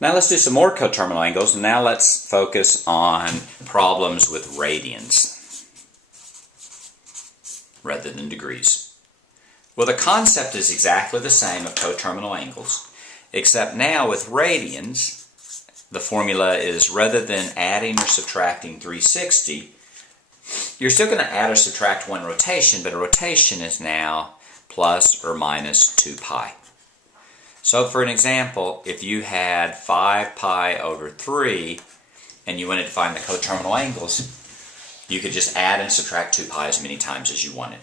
Now let's do some more coterminal angles, and now let's focus on problems with radians rather than degrees. Well, the concept is exactly the same of coterminal angles, except now with radians, the formula is rather than adding or subtracting 360, you're still going to add or subtract one rotation, but a rotation is now plus or minus 2 pi. So for an example, if you had 5 pi over 3 and you wanted to find the coterminal angles, you could just add and subtract 2 pi as many times as you wanted.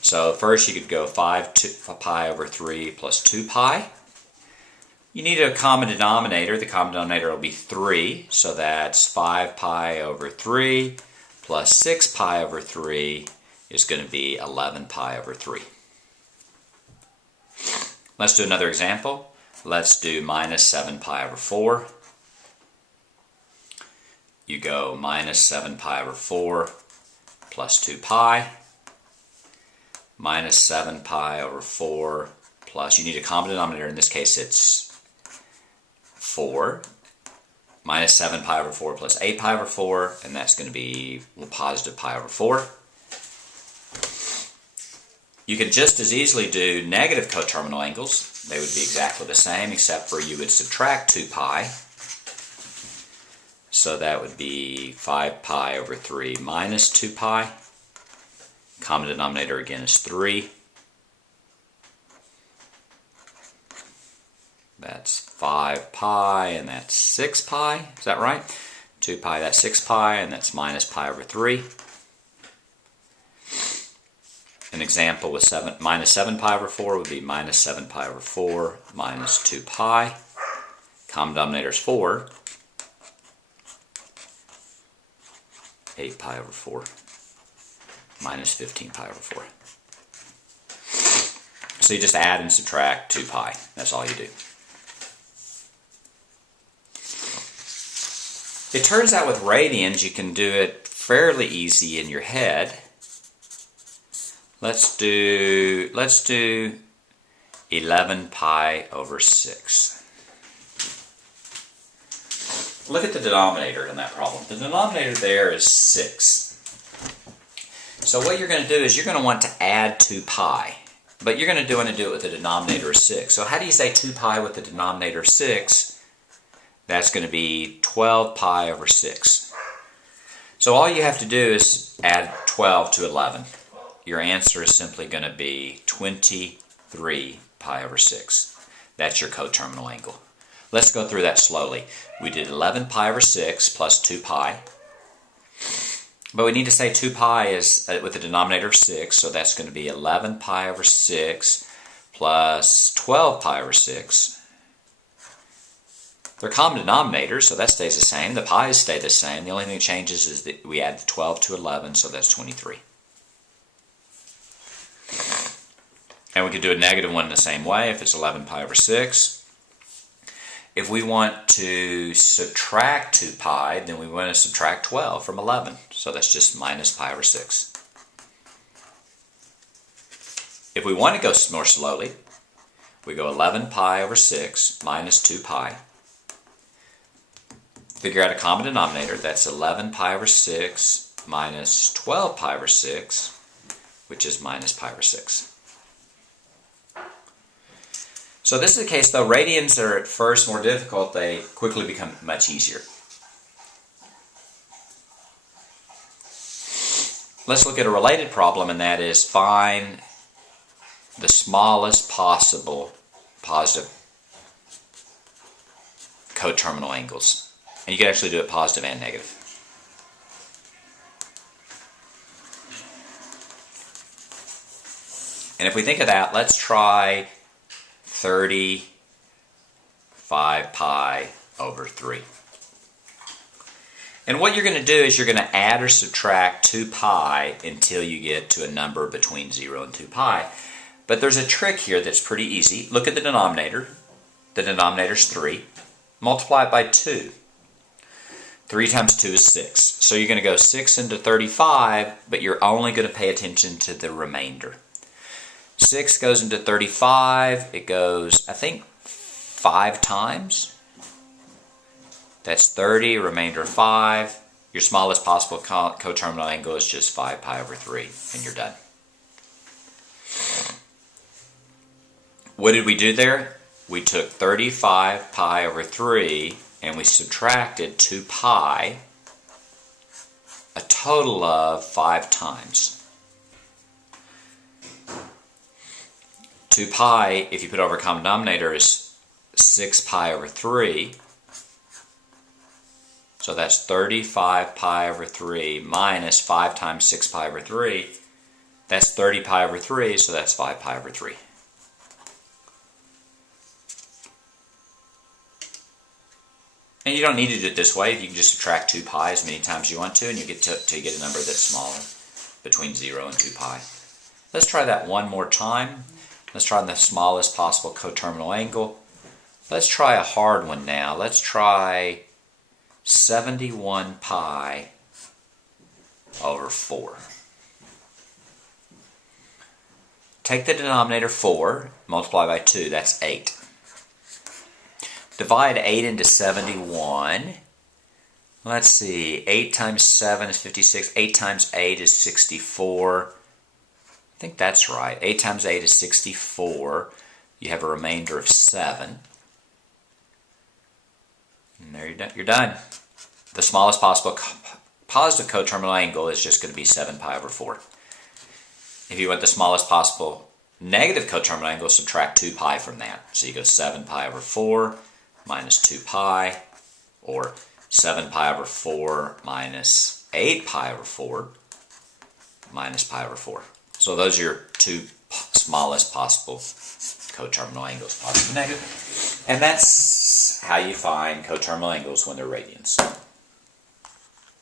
So first you could go 5 pi over 3 plus 2 pi. You need a common denominator. The common denominator will be 3, so that's 5 pi over 3 plus 6 pi over 3 is going to be 11 pi over 3. Let's do another example. Let's do minus 7 pi over 4. You go minus 7 pi over 4 plus 2 pi. Minus 7 pi over 4 plus, you need a common denominator. In this case it's 4. Minus 7 pi over 4 plus 8 pi over 4, and that's going to be positive pi over 4. You could just as easily do negative coterminal angles. They would be exactly the same, except for you would subtract 2 pi. So that would be 5 pi over 3 minus 2 pi. Common denominator again is 3. That's 5 pi, and that's 6 pi. Is that right? 2 pi, that's 6 pi, and that's minus pi over 3. An example with minus 7 pi over 4 would be minus 7 pi over 4 minus 2 pi. Common denominator is 4. 8 pi over 4 minus 15 pi over 4. So you just add and subtract 2 pi. That's all you do. It turns out with radians you can do it fairly easy in your head. Let's do 11 pi over 6. Look at the denominator in that problem. The denominator there is 6. So what you're going to do is you're going to want to add 2 pi, but you're going to want to do it with the denominator of 6. So how do you say 2 pi with the denominator of 6? That's going to be 12 pi over 6. So all you have to do is add 12 to 11. Your answer is simply going to be 23 pi over 6. That's your coterminal angle. Let's go through that slowly. We did 11 pi over 6 plus 2 pi. But we need to say 2 pi is with the denominator of 6, so that's going to be 11 pi over 6 plus 12 pi over 6. They're common denominators, so that stays the same. The pi's stay the same. The only thing that changes is that we add 12 to 11, so that's 23. And we could do a negative one the same way if it's 11 pi over 6. If we want to subtract 2 pi, then we want to subtract 12 from 11. So that's just minus pi over 6. If we want to go more slowly, we go 11 pi over 6 minus 2 pi. Figure out a common denominator. That's 11 pi over 6 minus 12 pi over 6, which is minus pi over 6. So this is the case, though radians are at first more difficult, they quickly become much easier. Let's look at a related problem, and that is find the smallest possible positive coterminal angles. And you can actually do it positive and negative. And if we think of that, let's try 35 pi over 3. And what you're going to do is you're going to add or subtract 2 pi until you get to a number between 0 and 2 pi. But there's a trick here that's pretty easy. Look at the denominator. The denominator is 3. Multiply it by 2. 3 times 2 is 6. So you're going to go 6 into 35, but you're only going to pay attention to the remainder. 6 goes into 35. It goes, I think, 5 times. That's 30, remainder of 5. Your smallest possible coterminal angle is just 5 pi over 3, and you're done. What did we do there? We took 35 pi over 3, and we subtracted 2 pi, a total of 5 times. 2 pi, if you put over a common denominator, is 6 pi over 3. So that's 35 pi over 3 minus 5 times 6 pi over 3. That's 30 pi over 3, so that's 5 pi over 3. And you don't need to do it this way. You can just subtract 2 pi as many times as you want to, and you get to get a number that's smaller, between 0 and 2 pi. Let's try that one more time. Let's try the smallest possible coterminal angle. Let's try a hard one now. Let's try 71 pi over 4. Take the denominator 4, multiply by 2, that's 8. Divide 8 into 71. Let's see, 8 times 7 is 56. 8 times 8 is 64. I think that's right. 8 times 8 is 64. You have a remainder of 7. And there you're done. The smallest possible positive coterminal angle is just going to be 7 pi over 4. If you want the smallest possible negative coterminal angle, subtract 2 pi from that. So you go 7 pi over 4 minus 2 pi, or 7 pi over 4 minus 8 pi over 4 minus pi over 4. So those are your two smallest possible coterminal angles, positive and negative. And that's how you find coterminal angles when they're radians.